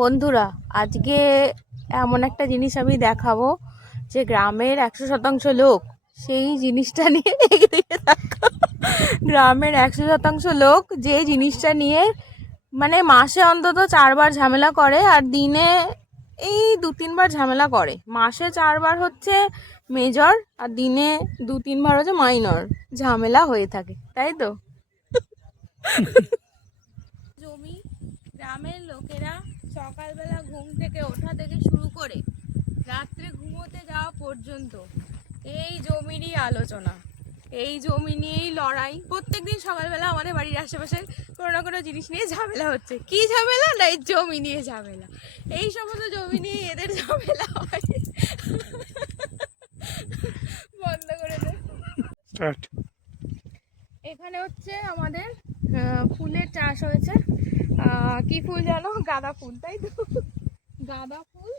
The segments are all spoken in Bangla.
বন্ধুরা, আজকে এমন একটা জিনিস আমি দেখাবো যে গ্রামের 100% লোক সেই জিনিসটা নিয়ে এগিয়ে থাকো। গ্রামের 100% লোক যে জিনিসটা নিয়ে মানে মাসে অন্তত 4 বার ঝামেলা করে, আর দিনে এই 2-3 বার ঝামেলা করে। মাসে 4 বার হচ্ছে মেজর, আর দিনে 2-3 বার হচ্ছে মাইনর ঝামেলা হয়ে থাকে, তাই তো? জমি, গ্রামের লোকেরা সকালবেলা ঘুম থেকে ওঠা থেকে শুরু করে রাত্রে ঘুমোতে যাওয়া পর্যন্ত এই জমিরই আলোচনা, এই জমি নিয়েই লড়াই। প্রত্যেকদিন সকালবেলা আমাদের বাড়ির আশেপাশে কোনো না কোনো জিনিস নিয়ে ঝামেলা হচ্ছে। কি ঝামেলা? না, এই জমি নিয়ে ঝামেলা। এই সমস্ত জমি নিয়ে এদের ঝামেলা হয়। বন্ধ করে দে। এখানে হচ্ছে আমাদের ফুলের চাষ হয়েছে। কি ফুল জানো? গাঁদা ফুল, তাই তো? গাঁদা ফুল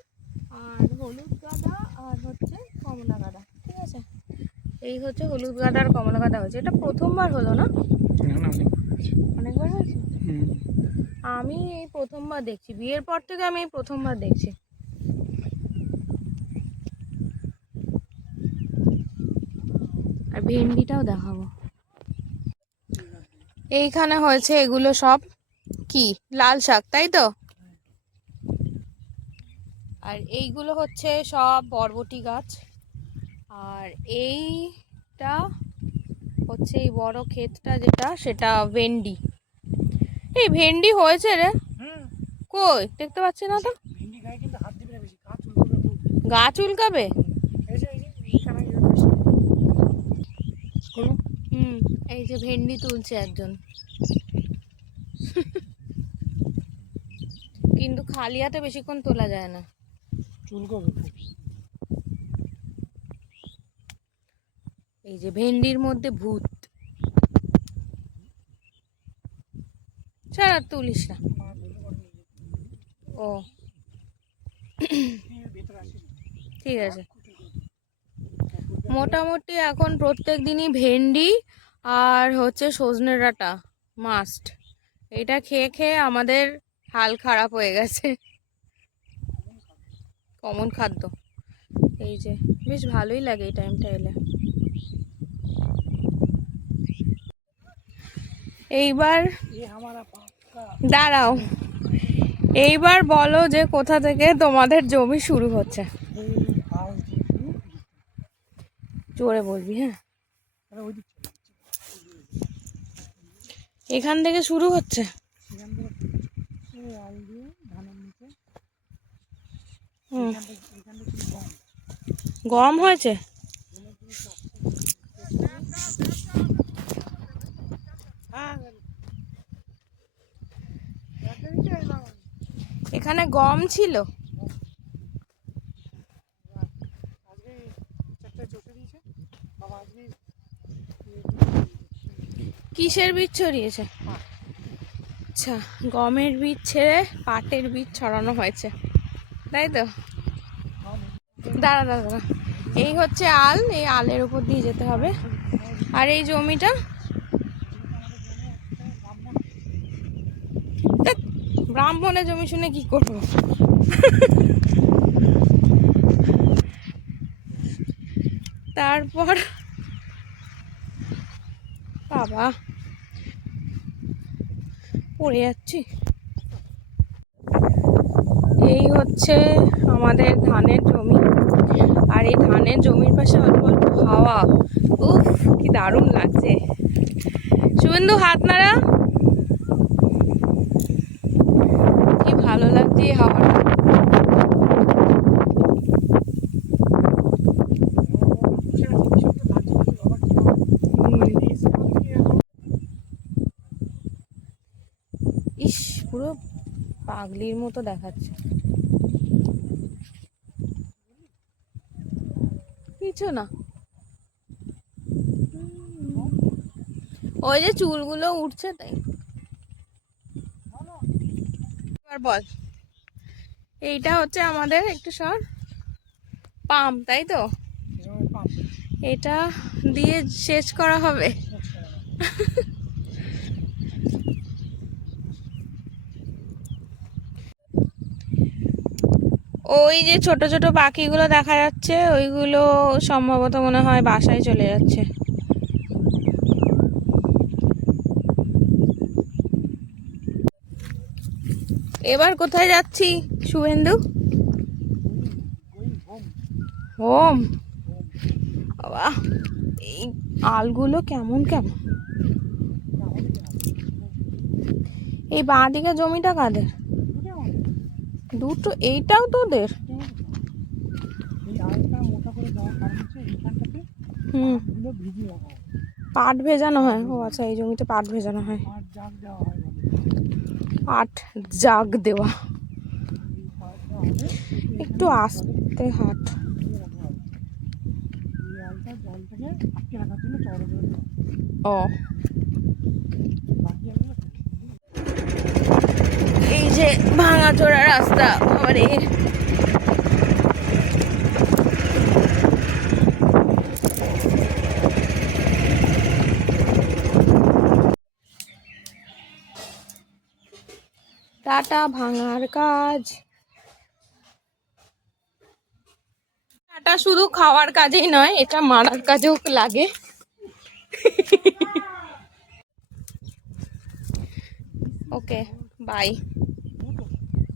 আর হলুদ গাঁদা আর হচ্ছে কমলা গাঁদা, ঠিক আছে? এই হচ্ছে হলুদ গাঁদা আর কমলা গাঁদা হয়েছে। এটা প্রথমবার হলো না? অনেকবার হয়েছে। আমি এই প্রথমবার দেখছি, বিয়ের পর থেকে আমি এই প্রথমবার দেখছি। আর ভেন্ডিটাও দেখাবো। এইখানে হয়েছে এগুলো সব কি লাল শাক, তাই তো? আর এইগুলো হচ্ছে সব বরবটি গাছ। আর এইটা হচ্ছে এই বড় ক্ষেতটা যেটা, সেটা ভেন্ডি। এই ভেন্ডি হয়েছে রে, কই দেখতে পাচ্ছি না তো। গা চুলকাবে? এই যে ভেন্ডি তুলছে একজন, কিন্তু খালি হাতে বেশিক্ষণ তোলা যায় না। এই যে ভেন্ডির মধ্যে ভূত। ছাড়া তুলিস না। ও ঠিক আছে। মোটামুটি এখন প্রত্যেক দিনই ভেন্ডি আর হচ্ছে সজনে ডাঁটা মাস্ট। এটা খেয়ে খেয়ে আমাদের হাল খারাপ হয়ে গেছে, কমন খাদ্য। এই যে বেশ ভালোই লাগে এই টাইমটা এলে। এইবার দাঁড়াও, এইবার বলো যে কোথা থেকে তোমাদের জমি শুরু হচ্ছে। জোরে বলবি, হ্যাঁ? এখান থেকে শুরু হচ্ছে। গম হয়েছে। এখানে গম ছিল। কিসের বীজ ছড়িয়েছে? আচ্ছা, গমের বীজ ছেড়ে পাটের বীজ ছড়ানো হয়েছে, তাই তো? দাঁড়া দাঁড়া দাঁড়া, এই হচ্ছে আল, এই আলের উপর দিয়ে যেতে হবে। আর এই জমিটা ব্রাহ্মণের জমি শুনে কি করবো? তারপর বাবা পড়ে যাচ্ছি। এই হচ্ছে আমাদের ধানের জমি, আর এই ধানের জমির পাশে অল্প অল্প হাওয়া। উফ, কি দারুণ লাগছে। শুভেন্দু হাত নাড়া, কি ভালো লাগছে এই হাওয়াটা। ইস, পুরো পাগলির মতো দেখাচ্ছে। কিছু না, ওই যে চুলগুলো উঠছে তাই। এবার বল, এইটা হচ্ছে আমাদের একটু সর পাম্প, তাই তো? এটা দিয়ে সেচ করা হবে। ওই যে ছোট ছোট পাখিগুলো দেখা যাচ্ছে, ওইগুলো সম্ভবত মনে হয় বাসায় চলে যাচ্ছে। এবার কোথায় যাচ্ছি শুভেন্দু? হোম। বাবা, এই আলগুলো কেমন কেমন। এই বাঁ দিকে জমিটা কাদের? দুটো, এইটাও তোদের? হুম, পাট ভেজানো হয়। ও আচ্ছা, এই জমিতে পাট ভেজানো হয়। পাট জাগ দেওয়া। একটু আস্তে হাট। ও, এই যে ভাঙাচোরা রাস্তা। আরে টাটা ভাঙার কাজ। টাটা শুধু খাওয়ার কাজেই নয়, এটা মারার কাজেও লাগে। ওকে, বাই।